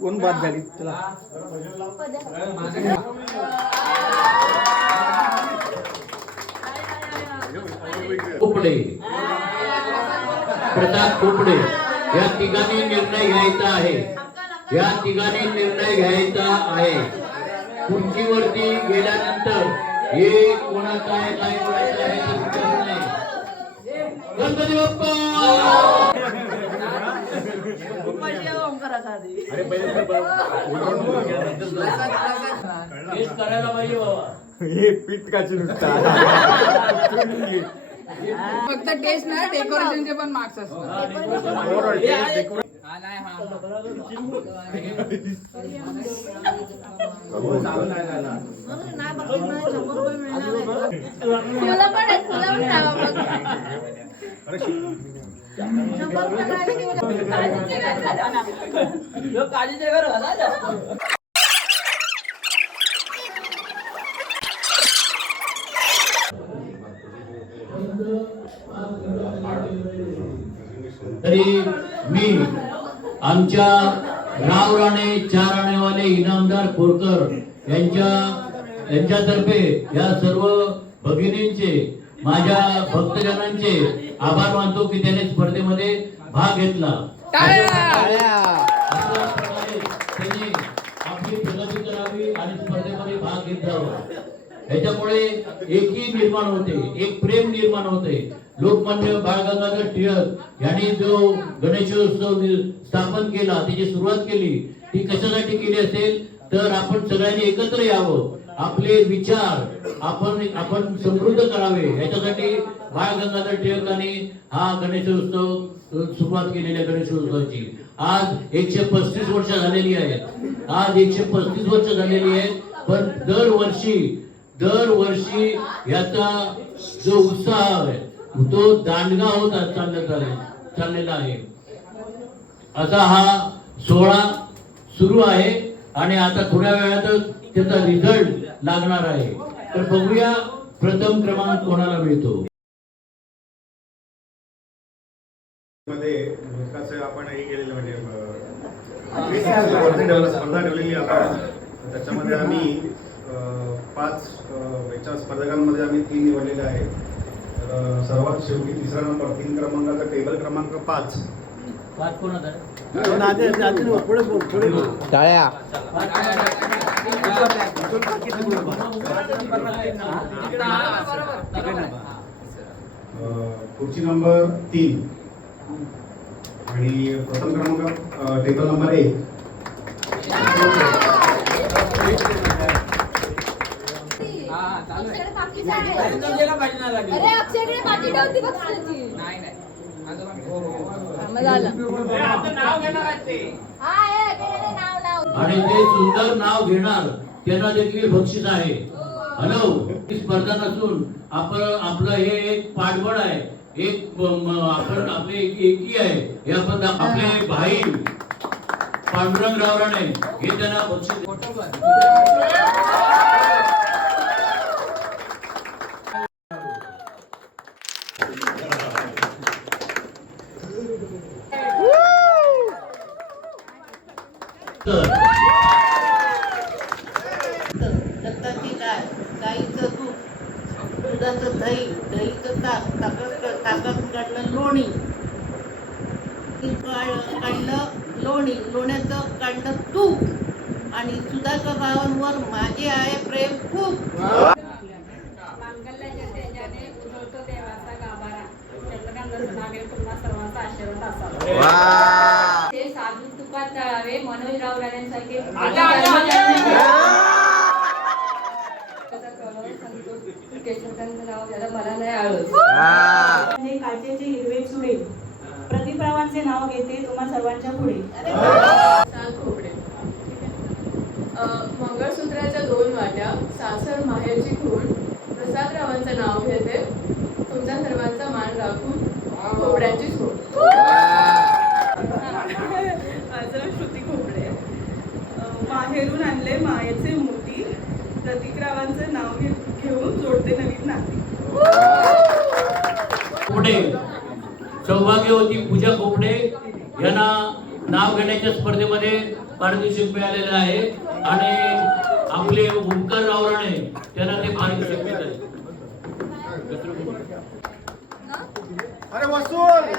कोण बाद झाली चला कोपडे प्रताप कोपडे या तिघांनी निर्णय घ्यायचा आहे. या तिघांनी निर्णय घ्यायचा आहे. खुर्चीवरती गेल्यानंतर हे कोणाचं आहे काय कोणाचं आहे ते विचारू नये. गणपती बाप्पा हेच करायला पाहिजे बाबा. हे पीठ काची नुसता फक्त टेस्ट ना डेकोरेशनचे पण मार्क्स असतात. तरी मी आमच्या राव राणे चार आणेवाले इनामदार कोरकर यांच्यातर्फे या सर्व भगिनींचे माझ्या भक्तजनांचे आभार मानतो की त्याने स्पर्धेमध्ये भाग घेतला. त्यांनी आपली प्रगती करावी आणि स्पर्धेमध्ये भाग घेत जावा. याच्यामुळे एकी निर्माण होते, एक प्रेम निर्माण होते. लोकमान्य बाळ गंगाधर टिळक यांनी जो गणेशोत्सव स्थापन केला, त्याची सुरुवात केली, ती कशासाठी केली असेल तर आपण सगळ्यांनी एकत्र यावं, आपले विचार आपण समृद्ध करावे, याच्यासाठी बाळ गंगाधर टिळकांनी हा गणेशोत्सव सुरुवात केलेली आहे. गणेशोत्सवाची आज 135 वर्ष झालेली आहेत. आज 135 वर्ष झालेली आहेत. पण दरवर्षी याचा जो उत्साह आहे तो दांडगा होत चाललेला आहे. असा हा सोहळा सुरू आहे आणि आता थोड्या वेळातच त्याचा रिझल्ट लागणार आहे. तर बघूया प्रथम क्रमांक कोणाला मिळतो. मध्ये कसं आपण हे केलेलं म्हणजे स्पर्धा ठेवलेली आपण. त्याच्यामध्ये आम्ही 5 स्पर्धकांमध्ये आम्ही 3 निवडलेले आहेत. तर सर्वात शेवटी तिसरा नंबर 3 क्रमांकाचा टेबल क्रमांक 5 कोणाचा टाळ्या खुर्ची नंबर 3 आणि प्रथम क्रमांक टेबल नंबर 1. आणि जे सुंदर नाव घेणार त्यांना देखील बक्षीस आहे. हॅलो, ही स्पर्धा नसून आपलं हे एक पाठबळ आहे, एक आपण आपले एकी आहे. हे आपण आपले भाई पांडुरंग रावराणे हे त्यांना बक्षीस. दत्ताची गाय, गाईचं दूध, दुधाचं दही, दहीचं ताक, ताकात काढलं लोणी, काढलं लोणी, लोण्याचं काढलं तूप आणि सुधाकर रावांवर माझे आहे प्रेम खूप. साधू तुपात तळावे मनोज रावरायांसारखे मला नाही आळस. काचेचे हिरवे चुडे प्रदीपरावांचे नाव घेते तुम्हा सर्वांच्या पुढे. खोपडे मंगळसूत्राच्या 2 वाट्या सासर माहेरची खूण प्रसादरावांचं नाव घेते तुमच्या सर्वांचा मान राखून खोपड्यांची सोड. श्रुती खोपडे माहेरून आणले मायेचे मोती प्रतीकरावांचं नाव घेऊन जोडते नवीन नाती. खोपडे सौभाग्यवती पूजा खोपडे यांना नाव घेण्याच्या स्पर्धेमध्ये पारितोषिक मिळालेलं आहे आणि आपले ओंकार रावराणे त्यांना ते पारितोषिक मिळाले. अरे वसूल